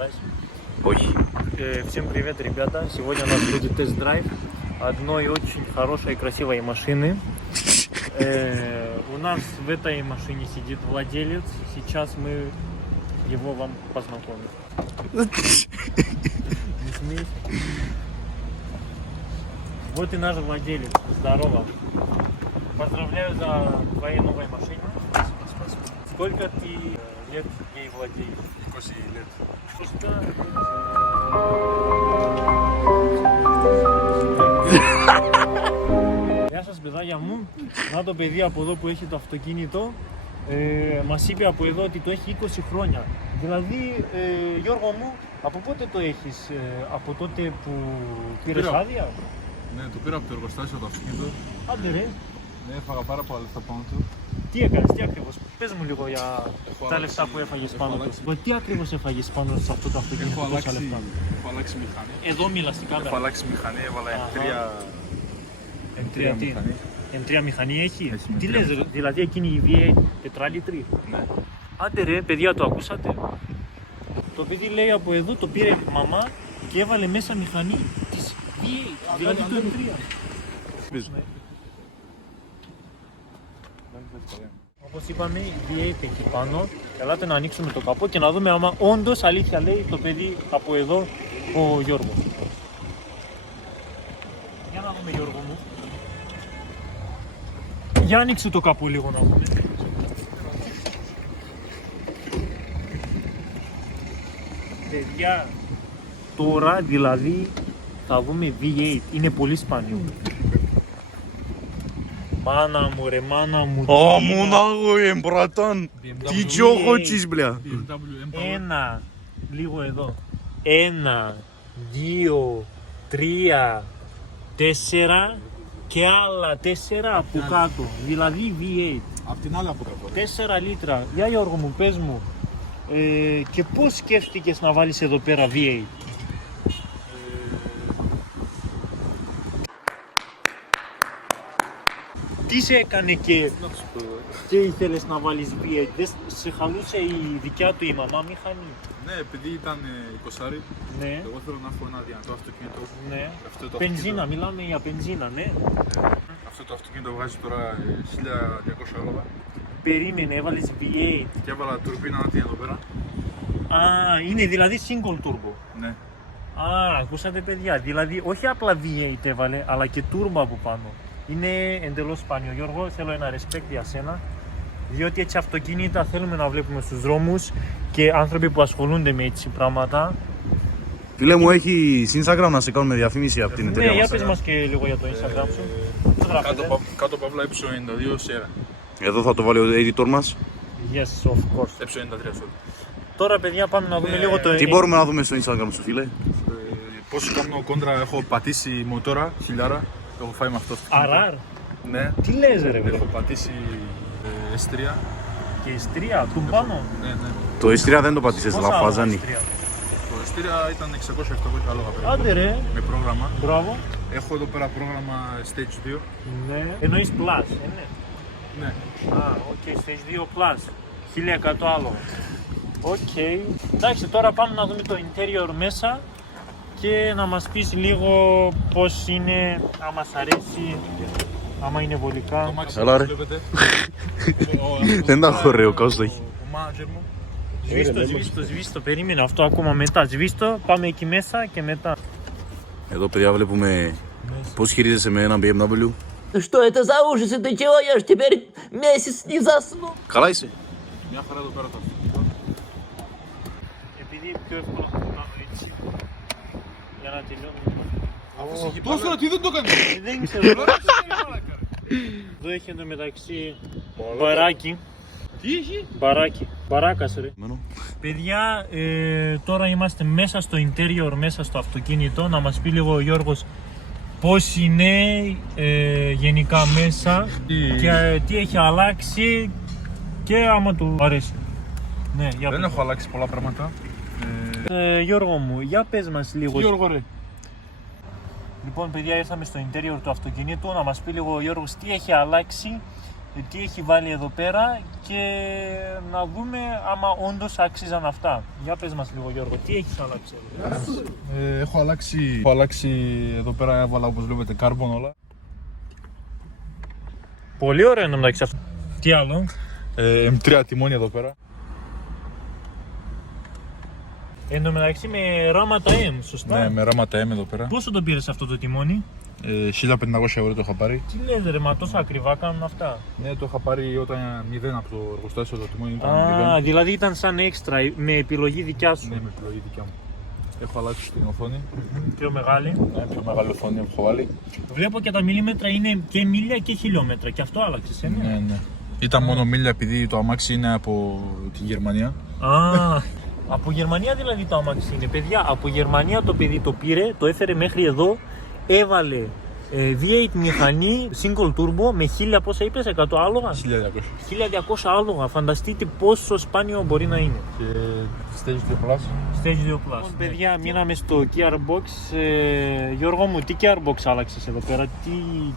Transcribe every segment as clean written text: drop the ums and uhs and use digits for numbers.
болтать? Όχι. Всем привет, ребята! Сегодня у нас будет тест-драйв одной очень хорошей и красивой машины. У нас в этой машине сидит владелец. Сейчас мы его вам познакомим. Не смейся. Вот и наш владелец. Здорово. Поздравляю за твоей новой машиной. Спасибо. Сколько ты лет ей владеешь? 20 лет. Γεια σας παιδάκια μου, να το παιδί από εδώ που έχει το αυτοκίνητο μας είπε από εδώ ότι το έχει 20 χρόνια. Δηλαδή Γιώργο μου, από πότε το έχεις, από τότε που πήρες άδεια? Ναι, το πήρα από το εργοστάσιο το αυτοκίνητο. Άντε ρε. Ναι, έφαγα πάρα πολλά λεφτά πάνω του. Τι έκανες, τι ακριβώς, πες μου λίγο για τα λεφτά που έφαγες πάνω του. Τι ακριβώς έφαγες πάνω σε αυτό το αυτοκίνητο, τόσα λεφτά? Έχω αλλάξει μηχανή. Εδώ μιλάς στην κάμερα. Έχω αλλάξει μηχανή, έβαλα M3 μηχανή. M3 μηχανή έχει. Έχει, Τι M3 λες, μηχανή. δηλαδή εκείνη η V8 τετράλιτρη? Ναι. Άντε ρε, παιδιά, το ακούσατε? Το παιδί λέει από εδώ το πήρε η μαμά και έβαλε μέσα μηχανή της V8, δηλαδή το M3. Όπως είπαμε, η V8 εκεί πάνω. Ελάτε να ανοίξουμε το καπό και να δούμε άμα όντως αλήθεια λέει το παιδί από εδώ ο Γιώργος. Για να δούμε, Γιώργο μου. Για άνοιξε το καπό λίγο να δούμε. Παιδιά, τώρα δηλαδή θα δούμε V8, είναι πολύ σπάνιο. Μάνα μου ρε, μάνα μου. Ω, нахуй, братан. Ты чё хочешь, бля? Ένα, λίγο εδώ. 1, 2, 3, 4 και άλλα 4 από κάτω. Δηλαδή V8. Απ' την άλλη από κάτω. 4 λίτρα. Για Γιώργο μου, πες μου. Και πώς σκέφτηκες να βάλεις εδώ πέρα V8? Τι σε έκανε και ήθελες να βάλεις V8? Δεν σε χαλούσε η δικιά του η μαμά μηχανή? Ναι, επειδή ήταν 20, Ναι, εγώ θέλω να έχω ένα δυνατό αυτοκίνητο. ναι. Αυτό το Πενζίνα, αυτοκίνητο- μιλάμε για πενζίνα, ναι. Αυτό το αυτοκίνητο βγάζει τώρα 1200 ρόδα Περίμενε, έβαλες V8. και έβαλα τουρμπίνα να την εδώ πέρα. Α, είναι δηλαδή single turbo. Ναι. Α, ακούσατε παιδιά, δηλαδή όχι απλά V8 έβαλε, αλλά και turbo από πάνω. Είναι εντελώς σπάνιο. Γιώργο, θέλω ένα respect για σένα, διότι έτσι αυτοκίνητα θέλουμε να βλέπουμε στους δρόμους και άνθρωποι που ασχολούνται με έτσι πράγματα. Φίλε μου, έχει Instagram να σε κάνουμε διαφήμιση από την Ναι, εταιρεία για μας. πες μας και λίγο για το Instagram σου. Τι γράφετε? Κάτω παύλα ε92 σέρα. Εδώ θα το βάλει ο editor μας. Yes, of course. ε93 sorry. Τώρα παιδιά πάμε να δούμε λίγο το... Τι μπορούμε να δούμε στο Instagram σου, φίλε? Πώς κάνω κόντρα, έχω πατήσει μοτόρα, χιλιάρα. Το έχω φάει με αυτό. RR. Ναι. Τι λες ρε βρε? Έχω πατήσει S3. Και S3, του πάνω. Ναι, ναι. Το S3 δεν το πατήσες, Πόσα λαφάζανη. S3? Το S3 ήταν 600-700 άλογα περίπου. Άντε ρε, Με πρόγραμμα. μπράβο. Έχω εδώ πέρα πρόγραμμα Stage 2. Ναι. Εννοείς Plus, ναι. Ναι. Α, οκ, Stage 2 Plus. 1100 άλλο. Οκ. Εντάξει, τώρα πάμε να δούμε το interior μέσα και να μας πεις λίγο πώς είναι, άμα σ' αρέσει, άμα είναι βολικά. Το μάξι Έλα, ρε. βλέπετε. Δεν τα έχω ρε, ο Κώστος το έχει. Ο μάνατζερ μου. Σβήστο, περίμενε αυτό ακόμα μετά. Σβήστο, πάμε εκεί μέσα και μετά. Εδώ παιδιά βλέπουμε πώς χειρίζεσαι με ένα BMW. Что это за ужасы? Ты чего? Я ж теперь месяц не засну. Καλά είσαι? Μια χαρά εδώ πέρα το αυτοκίνητο. Επειδή πιο εύκολα θα το κάνω έτσι. Για να τελειώνουμε. Τώρα τι δεν το έκανε. Δεν ξέρω. Εδώ έχει εντωμεταξύ μπαράκι. Τι έχει? Μπαράκι. Μπαράκας ρε. Μένο. Παιδιά, τώρα είμαστε μέσα στο interior, μέσα στο αυτοκίνητο. Να μας πει λίγο ο Γιώργος πώς είναι γενικά μέσα και τι έχει αλλάξει και άμα του αρέσει. Ναι, για Δεν πες. έχω αλλάξει πολλά πράγματα. Γιώργο μου, για πες μας λίγο. Γιώργο ρε. Λοιπόν παιδιά, ήρθαμε στο interior του αυτοκινήτου να μας πει λίγο ο Γιώργος τι έχει αλλάξει τι έχει βάλει εδώ πέρα και να δούμε άμα όντως άξιζαν αυτά. Για πες μας λίγο Γιώργο, τι έχεις αλλάξει εδώ? Έχω αλλάξει εδώ πέρα, έβαλα όπως βλέπετε carbon όλα. Πολύ ωραίο είναι μεταξύ αυτό. Τι άλλο? M3 τιμόνι εδώ πέρα. Εν τω μεταξύ με ράματα M, σωστά? Ναι, με ράματα M εδώ πέρα. Πόσο το πήρες αυτό το τιμόνι? 1500 ευρώ το είχα πάρει. Τι λες ρε, μα τόσο ακριβά κάνουν αυτά? Ναι, το είχα πάρει όταν 0 από το εργοστάσιο, το τιμόνι ήταν Α, 0. δηλαδή ήταν σαν έξτρα, με επιλογή δικιά σου. Ναι, με επιλογή δικιά μου. Έχω αλλάξει την οθόνη. Πιο μεγάλη. Ναι, πιο μεγάλη οθόνη έχω βάλει. Βλέπω και τα μιλίμετρα είναι και μίλια και χιλιόμετρα και αυτό άλλαξες, Ναι, ναι. Ήταν μόνο μίλια επειδή το αμάξι είναι από τη Γερμανία. Α, από Γερμανία δηλαδή το αμάξι είναι. Παιδιά, από Γερμανία το παιδί το πήρε, το έφερε μέχρι εδώ, έβαλε V8 μηχανή single turbo με 1000 πόσα είπες, 100 άλογα? 1200. 1200 άλογα, φανταστείτε πόσο σπάνιο μπορεί να είναι. Και Stage 2 Plus. Stage 2 Plus. Παιδιά, μείναμε στο Gearbox. Γιώργο μου, τι Gearbox άλλαξες εδώ πέρα, τι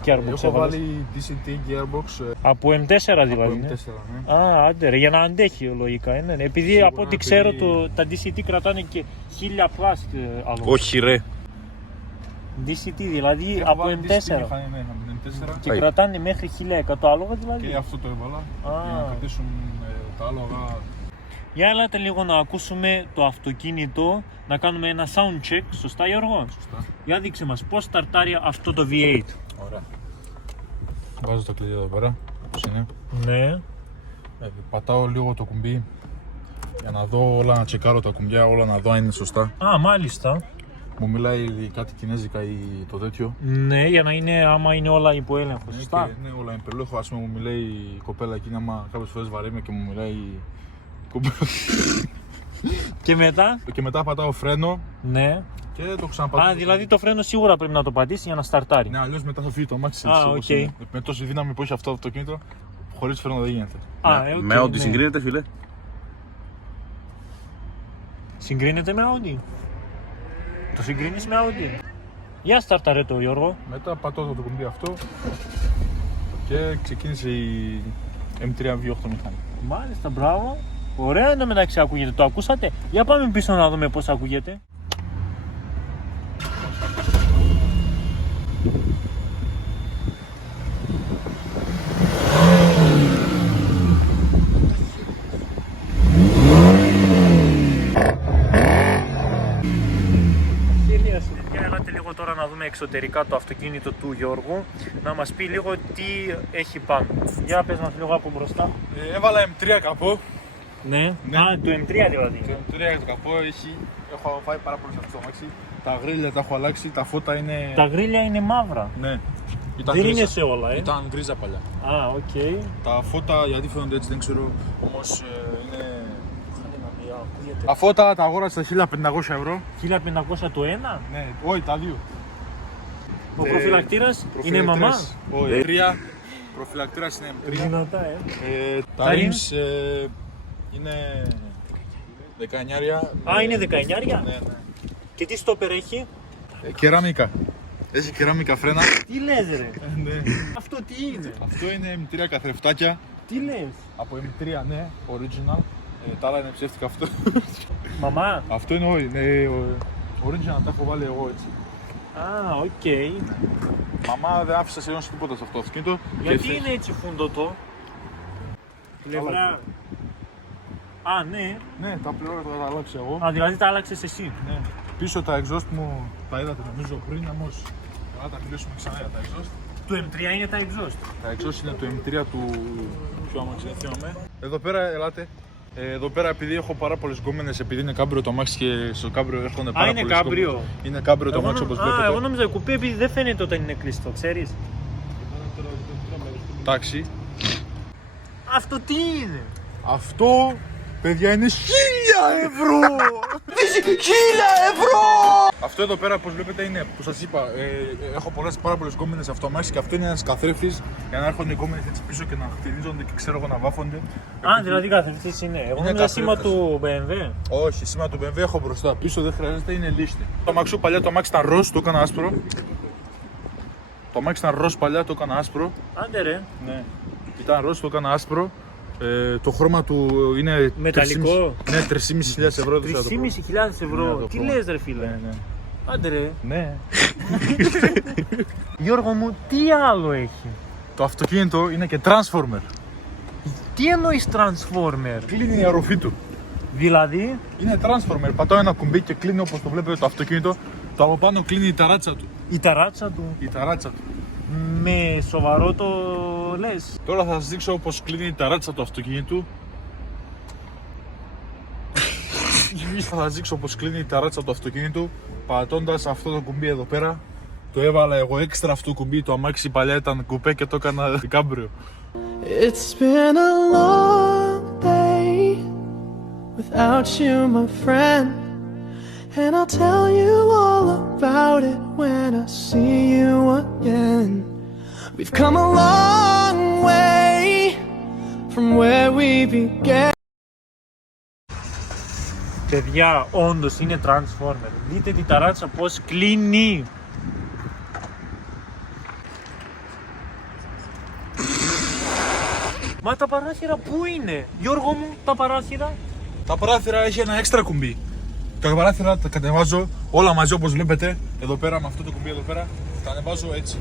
Gearbox Έχω έβαλες? βάλει DCT Gearbox. Από M4 δηλαδή, ναι. M4, ναι. Α, άντε ρε, για να αντέχει λογικά, ναι. Επειδή Σίγουρα, από ό,τι επειδή- ξέρω τα DCT κρατάνε και 1000 plus άλογα. Όχι ρε. DCT δηλαδή Έχω από βάλει M4 DCT μηχανή, ναι, από την M4. και κρατάνε μέχρι 1100 άλογα δηλαδή. Και αυτό το έβαλα Α. για να κρατήσουν τα άλογα. Για ελάτε λίγο να ακούσουμε το αυτοκίνητο, να κάνουμε ένα sound check, σωστά Γιώργο? Σωστά. Για δείξε μας πώς σταρτάρει αυτό το V8. Ωραία. Βάζω τα κλειδιά εδώ πέρα, όπως είναι. Ναι. Πατάω λίγο το κουμπί για να δω όλα, να τσεκάρω τα κουμπιά, όλα να δω αν είναι σωστά. Α, μάλιστα. Μου μιλάει κάτι κινέζικα ή το τέτοιο. Ναι, για να είναι, άμα είναι όλα υπό έλεγχο, σωστά. Ναι, όλα είναι περλόχο. Ας πούμε, μου μιλάει η κοπέλα εκείνη, άμα κάποιες φορές βαρέμαι και μου μιλάει η κοπέλα. Και μετά, Και μετά πατάω φρένο ναι. και το ξαναπατάω. Α, δηλαδή το φρένο σίγουρα πρέπει να το πατήσει για να σταρτάρει. Ναι, αλλιώς μετά θα φύγει το αμάξι. Α, όπως οκ. είναι. Με τόση δύναμη που έχει αυτό το αυτοκίνητο, χωρίς φρένο δεν γίνεται. Α, οκ, Με ό,τι ναι. συγκρίνεται, φίλε. Συγκρίνεται με Audi. Το συγκρίνεις με Audi. Για σταρτάρε το Γιώργο. Μετά πατώ το κουμπί αυτό και ξεκίνησε η M3 V8 μηχανή. Μάλιστα, μπράβο. Ωραία είναι μεταξύ ακούγεται. Το ακούσατε? Για πάμε πίσω να δούμε πώς ακούγεται. Για ελάτε λίγο τώρα να δούμε εξωτερικά το αυτοκίνητο του Γιώργου, να μας πει λίγο τι έχει πάνω. Για πες μας λίγο από μπροστά. Έβαλα M3 καπό. Ναι. Ναι. Α, το M3 δηλαδή. Το M3 το καπό έχω φάει πάρα πολύ σε αυτό το αμάξι. Τα γρίλια τα έχω αλλάξει, τα φώτα είναι. Τα γρίλια είναι μαύρα. Ναι. Δεν είναι σε όλα, Ήταν γκρίζα παλιά. Α, οκ. Τα φώτα γιατί φαίνονται έτσι δεν ξέρω, όμως είναι. Τα φώτα τα αγόρασα 1500 ευρώ. 1500 το ένα. Ναι, όχι τα δύο. Ο προφυλακτήρας είναι μαμά. Όχι, 3. Προφυλακτήρας είναι M3. Δυνατά, Τα Τα rims είναι 19. Α, είναι 19. Ναι, ναι. Και τι στόπερ έχει? Κεραμικά. Έχει κεραμικά φρένα. Τι λες ρε. Ναι. Αυτό τι είναι? Αυτό είναι M3 καθρεφτάκια. Τι λες? Από M3, ναι, original. Τα άλλα είναι ψεύτικα αυτό. Μαμά. Αυτό είναι όχι, ναι, original, τα έχω βάλει εγώ έτσι. Α, οκ. Μαμά δεν άφησα σχεδόν τίποτα σε αυτό το αυτοκίνητο. Γιατί είναι έτσι φούντοτο? Πλευρά. Α, ναι. Ναι, τα πληρώνω τα αλλάξα εγώ. Α, δηλαδή τα άλλαξες εσύ. Ναι. Πίσω τα exhaust μου τα είδατε νομίζω πριν, όμως θα τα κλείσουμε ξανά για τα exhaust. Το M3 είναι τα exhaust. Τα exhaust είναι το M3 του πιο αμάξι, δεν θυμάμαι. Εδώ πέρα, ελάτε. Εδώ πέρα επειδή έχω πάρα πολλές γκόμενες, επειδή είναι κάμπριο το αμάξι και στο κάμπριο έρχονται πάρα είναι πολλές κάμπριο. γκόμενες. Είναι κάμπριο το αμάξι όπως βλέπετε. Α, εγώ νόμιζα κουπί επειδή δεν φαίνεται όταν είναι κλειστό, ξέρεις. Τάξη. Αυτό τι είναι? Αυτό, παιδιά, είναι 1000 ευρώ! 1000 ευρώ! Αυτό εδώ πέρα, όπως βλέπετε, είναι που σας είπα. Έχω πάρα πολλές γκόμενες αυτό αμάξι και αυτό είναι ένας καθρέφτης για να έρχονται οι γκόμενες έτσι πίσω και να χτυπίζονται και ξέρω εγώ να βάφονται. Α, δηλαδή καθρεφτής είναι. Εγώ Είναι νόμιζα σήμα καθρέφτης. του BMW. Όχι, σήμα του BMW έχω μπροστά. Πίσω δεν χρειάζεται, είναι λίστη. Το αμάξι παλιά το αμάξι ήταν ροζ, το έκανα άσπρο. Το αμάξι ήταν ροζ παλιά, το έκανα άσπρο. Άντε ρε. Ναι. Ήταν ροζ, το έκανα άσπρο. Το χρώμα του είναι. Μεταλλικό. 3.500 ναι, 3.500 ευρώ. 3.500 Ναι, ευρώ. το Τι χρώμα. λες ρε φίλε. Ναι. Άντε ρε. Ναι. Γιώργο μου, τι άλλο έχει. Το αυτοκίνητο είναι και transformer. Τι εννοείς transformer. Κλείνει η αρροφή του. Δηλαδή, Είναι transformer. Πατάω ένα κουμπί και κλείνει όπως το βλέπετε το αυτοκίνητο. Το από πάνω κλείνει η ταράτσα του. η ταράτσα του. Η ταράτσα του. Με σοβαρό το λες. Τώρα θα σας δείξω πως κλείνει η ταράτσα του αυτοκίνητου. Θα σας δείξω πως κλείνει η ταράτσα του αυτοκίνητου πατώντας αυτό το κουμπί εδώ πέρα. Το έβαλα εγώ έξτρα αυτό το κουμπί, το αμάξι παλιά ήταν κουπέ και το έκανα κάμπριο. It's been a long day without you, my friend. And I'll tell you all about it when I see you again. We've come a long way from where we began. Παιδιά, όντως είναι transformer. Δείτε τη ταράτσα πως κλείνει. Μα τα παράθυρα πού είναι, Γιώργο μου, τα παράθυρα. Τα παράθυρα έχει ένα έξτρα κουμπί. Τα παράθυρα τα κατεβάζω όλα μαζί όπως βλέπετε εδώ πέρα με αυτό το κουμπί εδώ πέρα. Τα ανεβάζω έτσι.